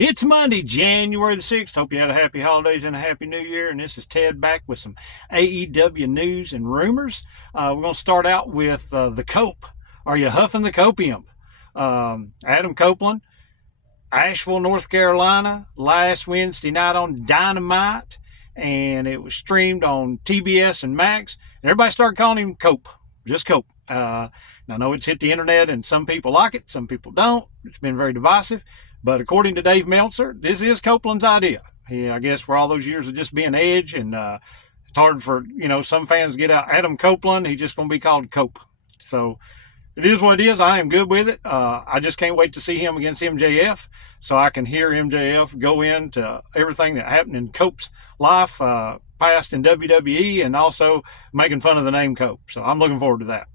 It's Monday, January the 6th. Hope you had a happy holidays and a happy new year. And this is Ted back with some AEW news and rumors. We're going to start out with the Cope. Are you huffing the copium? Adam Copeland, Asheville, North Carolina, last Wednesday night on Dynamite. And it was streamed on TBS and Max. And everybody started calling him Cope. Just Cope. I know it's hit the internet and some people like it, some people don't. It's been very divisive. But according to Dave Meltzer, this is Copeland's idea. I guess for all those years of just being Edge, and it's hard for, some fans to get out Adam Copeland. He's just going to be called Cope. So it is what it is. I am good with it. I just can't wait to see him against MJF so I can hear MJF go into everything that happened in Cope's life, past in WWE, and also making fun of the name Cope. So I'm looking forward to that.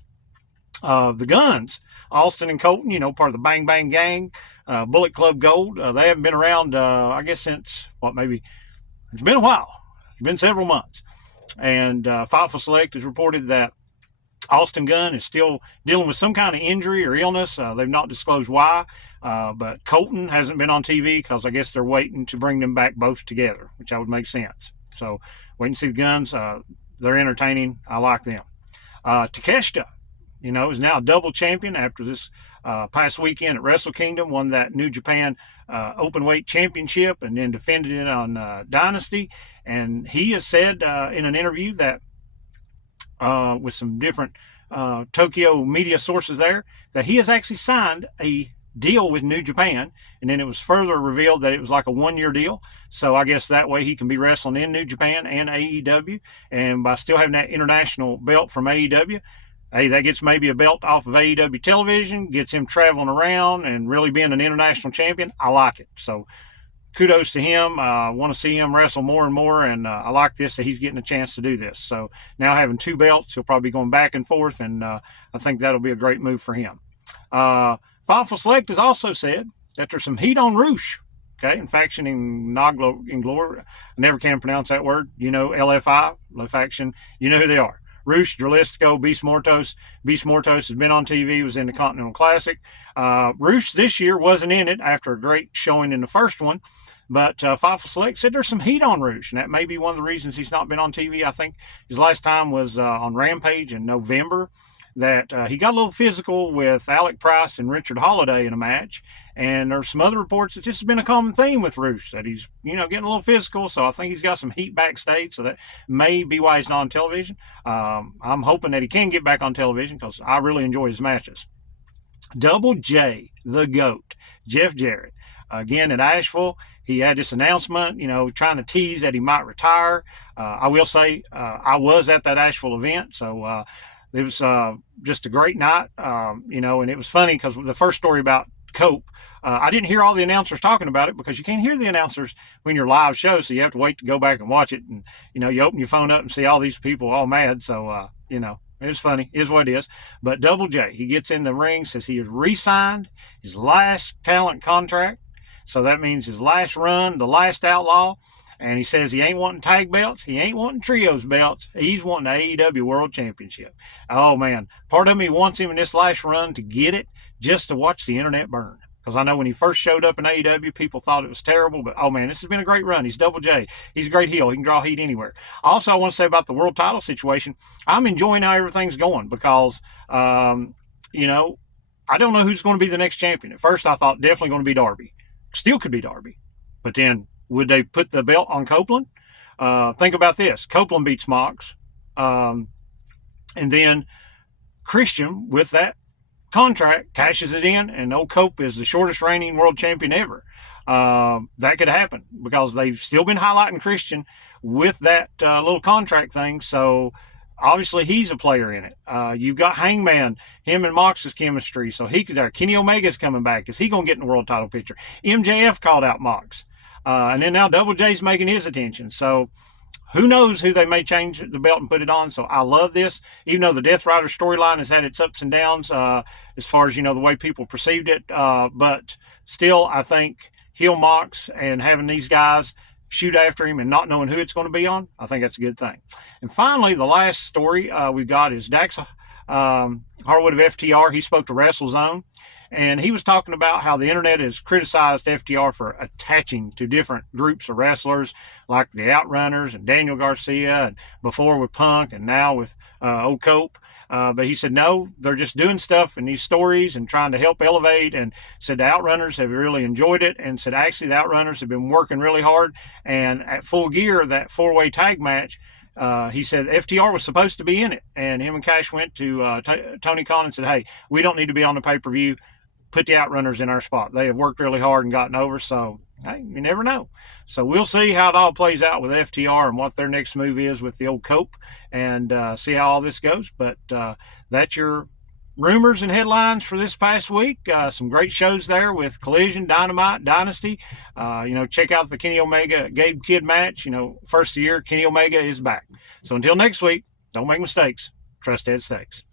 The Guns, Austin and Colton, part of the Bang Bang Gang, Bullet Club Gold. They haven't been around, I guess, since, maybe, it's been a while. It's been several months. And Fightful Select has reported that Austin Gunn is still dealing with some kind of injury or illness. They've not disclosed why, but Colton hasn't been on TV because I guess they're waiting to bring them back both together, which would make sense. So wait and see the Guns. They're entertaining. I like them. Takeshita, is now a double champion after this past weekend at Wrestle Kingdom, won that New Japan Openweight Championship and then defended it on Dynasty. And he has said in an interview that with some different Tokyo media sources there, that he has actually signed a deal with New Japan, and then it was further revealed that it was like a one-year deal. So I guess that way he can be wrestling in New Japan and AEW, and by still having that international belt from AEW, hey, that gets maybe a belt off of AEW television, gets him traveling around and really being an international champion. I like it. So kudos to him. I want to see him wrestle more and more, and I like this, that he's getting a chance to do this. So now having two belts, he'll probably be going back and forth, and I think that'll be a great move for him. Fightful Select has also said that there's some heat on Roosh, okay, in Faction in Glory. I never can pronounce that word. LFI, Le Faction, you know who they are. Roosh, Dralistico, Beast Mortos. Beast Mortos has been on TV, was in the Continental Classic. Roosh this year wasn't in it after a great showing in the first one, but Fightful Select said there's some heat on Roosh, and that may be one of the reasons he's not been on TV. I think his last time was on Rampage in November, that he got a little physical with Alec Price and Richard Holiday in a match. And there's some other reports that this has been a common theme with Roosh, that he's, getting a little physical. So I think he's got some heat backstage. So that may be why he's not on television. I'm hoping that he can get back on television because I really enjoy his matches. Double J, the GOAT, Jeff Jarrett. Again, at Asheville, he had this announcement, trying to tease that he might retire. I will say I was at that Asheville event. So it was just a great night, and it was funny because the first story about Cope, I didn't hear all the announcers talking about it because you can't hear the announcers when you're live show, so you have to wait to go back and watch it. And, you open your phone up and see all these people all mad. So, it's funny. It is what it is. But Double J, he gets in the ring, says he has re-signed his last talent contract. So that means his last run, the last outlaw. And he says he ain't wanting tag belts. He ain't wanting trios belts. He's wanting the AEW World Championship. Oh, man. Part of me wants him in this last run to get it just to watch the internet burn. Because I know when he first showed up in AEW, people thought it was terrible. But, oh, man, this has been a great run. He's Double J. He's a great heel. He can draw heat anywhere. Also, I want to say about the world title situation, I'm enjoying how everything's going because, I don't know who's going to be the next champion. At first, I thought definitely going to be Darby. Still could be Darby. But then, would they put the belt on Copeland? Think about this. Copeland beats Mox. And then Christian, with that contract, cashes it in, and old Cope is the shortest reigning world champion ever. That could happen because they've still been highlighting Christian with that little contract thing. So obviously he's a player in it. You've got Hangman, him and Mox's chemistry. So he could, Kenny Omega's coming back. Is he going to get in the world title picture? MJF called out Mox. And then now Double J's making his attention. So who knows who they may change the belt and put it on. So I love this, even though the Death Rider storyline has had its ups and downs as far as, the way people perceived it. But still, I think heel Mox and having these guys shoot after him and not knowing who it's going to be on, I think that's a good thing. And finally, the last story we've got is Dax Harwood of FTR. He spoke to WrestleZone. And he was talking about how the internet has criticized FTR for attaching to different groups of wrestlers, like the Outrunners and Daniel Garcia, and before with Punk, and now with old Cope. But he said, no, they're just doing stuff in these stories and trying to help elevate, and said the Outrunners have really enjoyed it, and said actually the Outrunners have been working really hard. And at Full Gear, that four-way tag match, he said FTR was supposed to be in it, and him and Cash went to Tony Khan and said, hey, we don't need to be on the pay-per-view. Put the Outrunners in our spot. They have worked really hard and gotten over, so hey, you never know. So we'll see how it all plays out with FTR and what their next move is with the old Cope, and see how all this goes. But that's your rumors and headlines for this past week. Some great shows there with Collision, Dynamite, Dynasty. Check out the Kenny Omega Gabe Kidd match. First of the year, Kenny Omega is back. So until next week, don't make mistakes. Trust Ed Stakes.